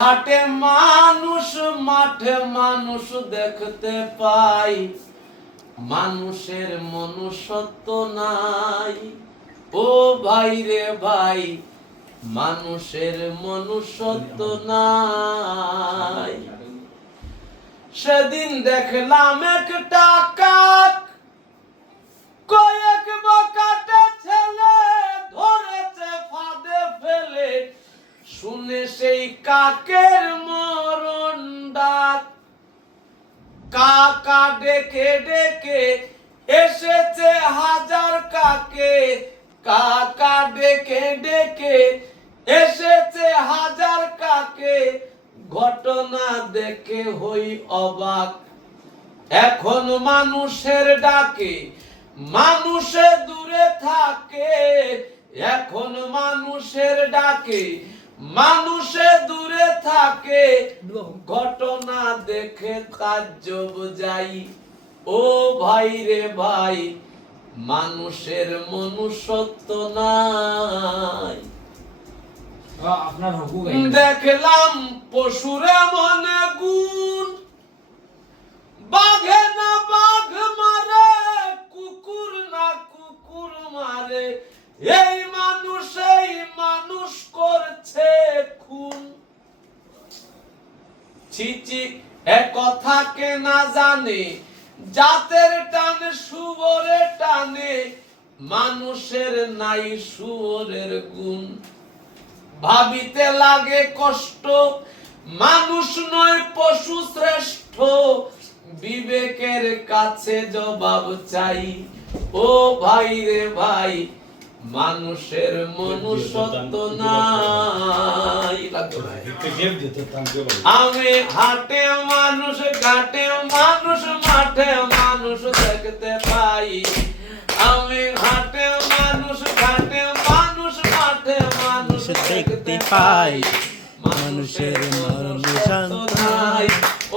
হাটে মানুষ মাঠে মানুষ দেখতে পাই, মানুষের মনুষ্যত্ব নাই। ও ভাই রে ভাই, মানুষের মনুষ্যত্ব নাই। সেদিন দেখলাম একটা কাক কয়েক বকাটে ছেলে ধরেছে ফাঁদে ফেলে। শুনে সেই কাকের মরণ ডাক, কাকা ডেকে ডেকে এসেছে হাজার কাকে। কাকা ডেকে ডেকে এসেছে হাজার কাকে। ঘটনা দেখে হই অবাক, এখন মানুষের ডাকে মানুষে দূরে থাকে। এখন মানুষের ডাকে মানুষে দূরে থাকে। ঘটনা দেখে তাজ্জব যাই। ও ভাই রে ভাই, মানুষের মনুষ্যত্ব নাই। দেখলাম পশুরে মনে গুণ, বাঘে না বাঘ মারে, কুকুর না কুকুর মারে। এই মানুষ করছে খুন। ছিচি এ কথা কে না জানে, জাতের টানে শুয়োরে টানে। মানুষের নাই শুয়োরের গুণ, ভাবিতে লাগে কষ্ট। মানুষ নয় পশু শ্রেষ্ঠ, বিবেকের কাছে জবাব চাই। ও ভাই রে ভাই, মানুষের মনুষ্যত্ব নাই। আমি হাটে মানুষ, ঘাটে মানুষ, মাঠে মানুষ দেখতে পাই। আমি হাটে মানুষ, ঘাটে মানুষ, মাঠে মানুষ দেখতে পাই। মানুষের মনুষ্যত্ব নাই।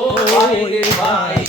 ও ভাই রে ভাই,